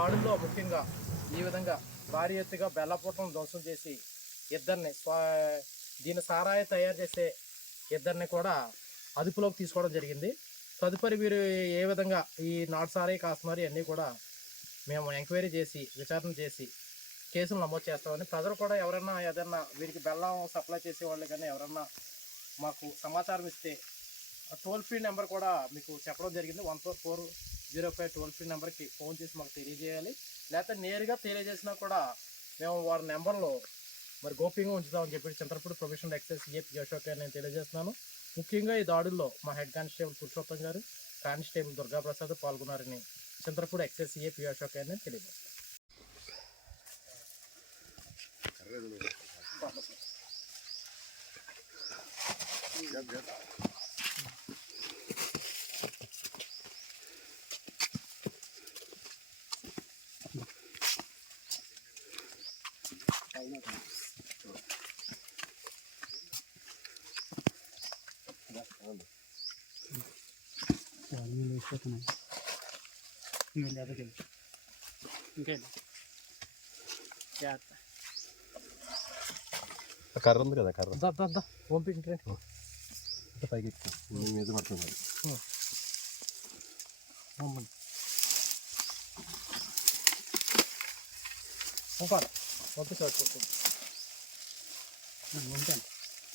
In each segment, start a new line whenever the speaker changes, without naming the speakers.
దాడుల్లో ముఖ్యంగా ఈ విధంగా భారీ ఎత్తుగా బెల్లపూటను ధ్వంసం చేసి ఇద్దరిని దీని సారాయి తయారు చేసే ఇద్దరిని కూడా అదుపులోకి తీసుకోవడం జరిగింది. తదుపరి వీరు ఏ విధంగా ఈ నాటు సారాయి కాస్తున్నారు అన్నీ కూడా మేము ఎంక్వైరీ చేసి విచారణ చేసి కేసులు నమోదు చేస్తామని ప్రజలు కూడా ఎవరైనా ఏదైనా వీరికి బెల్లం సప్లై చేసే వాళ్ళు కానీ ఎవరన్నా మాకు సమాచారం ఇస్తే టోల్ ఫ్రీ నెంబర్ కూడా మీకు చెప్పడం జరిగింది. One four four zero five toll free నెంబర్కి ఫోన్ చేసి మాకు తెలియజేయాలి. లేకపోతే నేరుగా తెలియజేసినా కూడా మేము వారి నెంబర్లో మరి గోప్యంగా ఉంచుతామని చెప్పి Chandrapudi professional excise CAP Ashok గారు నేను తెలియజేస్తున్నాను. ముఖ్యంగా ఈ దాడుల్లో మా హెడ్ కానిస్టేబుల్ పురుషోత్తం గారు కానిస్టేబుల్ దుర్గాప్రసాద్ పాల్గొన్నారని చంద్రపూడి ఎక్సైజ్ సిఎపి అశోక్ గారిని తెలియజేస్తాను.
కర్ర ఉంది కదా కర్ర.
పంపించండి
పైకి మీద పడుతుంది.
ఉంటాను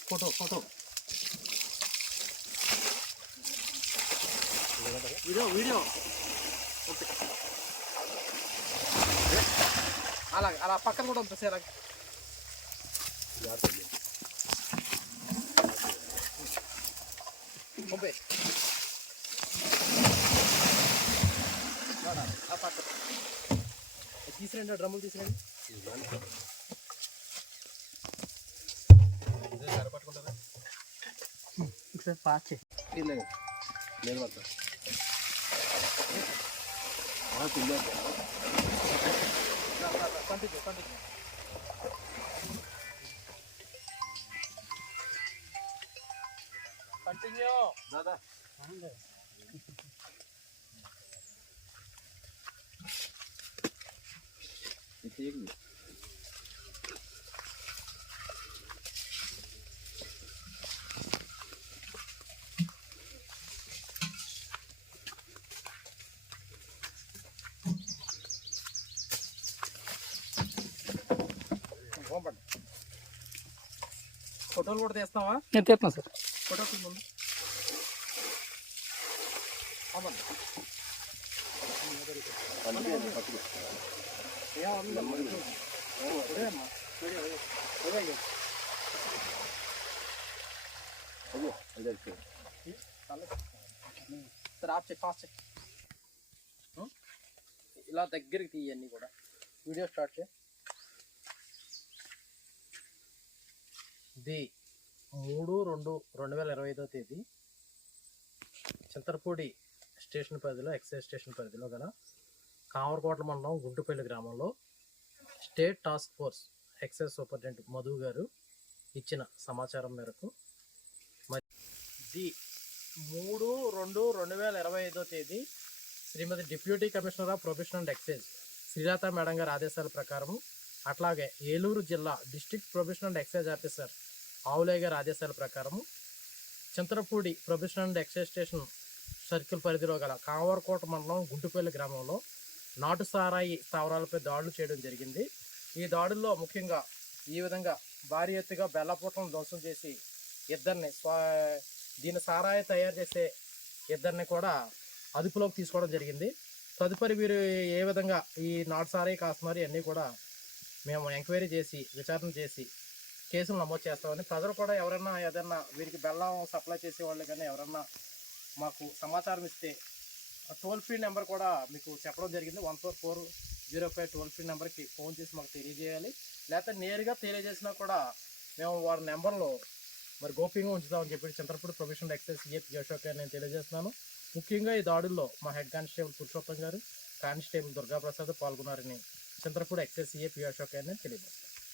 photo photo. Video video okay అలాగే అలా పక్కన కూడా ఉంటుంది సార్ పంపే ఆ పక్క తీసుకురండి డ్రమ్ములు తీసుకురండి
ఒకసారి పాస్ చేయి
నేను పడతా
반등이요.
나다. 안돼.
이렇게 ఫోటోలు కూడా తీస్తావా
నేను తీస్తున్నా సార్
ఫోటో ముందు పంపండి
అందుకే పట్టుకో. అదిగో, అదే ఇచ్చే.
సరే ఆప్ చెక్ ఫాస్ట్ చెక్ ఇలా దగ్గరికి తీయండి కూడా వీడియో స్టార్ట్ చేయి ది మూడు రెండు రెండు వేల ఇరవై ఐదో తేదీ చింతరపూడి స్టేషన్ పరిధిలో ఎక్సైజ్ స్టేషన్ పరిధిలో గల కామరకోట్ల మండలం గుంటుపల్లి గ్రామంలో state task force excise superintendent Madhu గారు ఇచ్చిన సమాచారం మేరకు మరి ది మూడు రెండు రెండు వేల ఇరవై ఐదో తేదీ Shrimati deputy commissioner of profession and excise Srilatha madam గారి ఆదేశాల ప్రకారం అట్లాగే ఏలూరు జిల్లా district profession and excise officer Avulaiah గారి ఆదేశాల ప్రకారం Chintalapudi profession and excise station circle పరిధిలో గల కామవరకోట మండలం గుంటుపల్లి గ్రామంలో నాటు సారాయి స్థావరాలపై దాడులు చేయడం జరిగింది. ఈ దాడుల్లో ముఖ్యంగా ఈ విధంగా భారీ ఎత్తుగా బెల్లపూటను ధ్వంసం చేసి ఇద్దరిని స్వా దీని సారాయి తయారు చేసే ఇద్దరిని కూడా అదుపులోకి తీసుకోవడం జరిగింది. తదుపరి వీరు ఏ విధంగా ఈ నాటు సారాయి కాస్తున్నారు ఇవన్నీ కూడా మేము ఎంక్వైరీ చేసి విచారణ చేసి కేసులు నమోదు చేస్తామని ప్రజలు కూడా ఎవరైనా ఏదైనా వీరికి బెల్లం సప్లై చేసే వాళ్ళు కానీ ఎవరన్నా మాకు సమాచారం ఇస్తే టోల్ ఫ్రీ నెంబర్ కూడా మీకు చెప్పడం జరిగింది. One four four zero five toll free నెంబర్కి ఫోన్ చేసి మాకు తెలియజేయాలి. లేకపోతే నేరుగా తెలియజేసినా కూడా మేము వారి నెంబర్లో మరి గోప్యంగా ఉంచుతామని చెప్పి Chandrapudi professional excise CF Ashok నేను తెలియజేస్తున్నాను. ముఖ్యంగా ఈ దాడుల్లో మా హెడ్ కానిస్టేబుల్ పురుషోత్తం గారు కానిస్టేబుల్ దుర్గాప్రసాద్ పాల్గొన్నారని చంద్రపూడి ఎక్సైజ్ సిఎఫ్ అశోక్ నేను తెలియజేస్తాను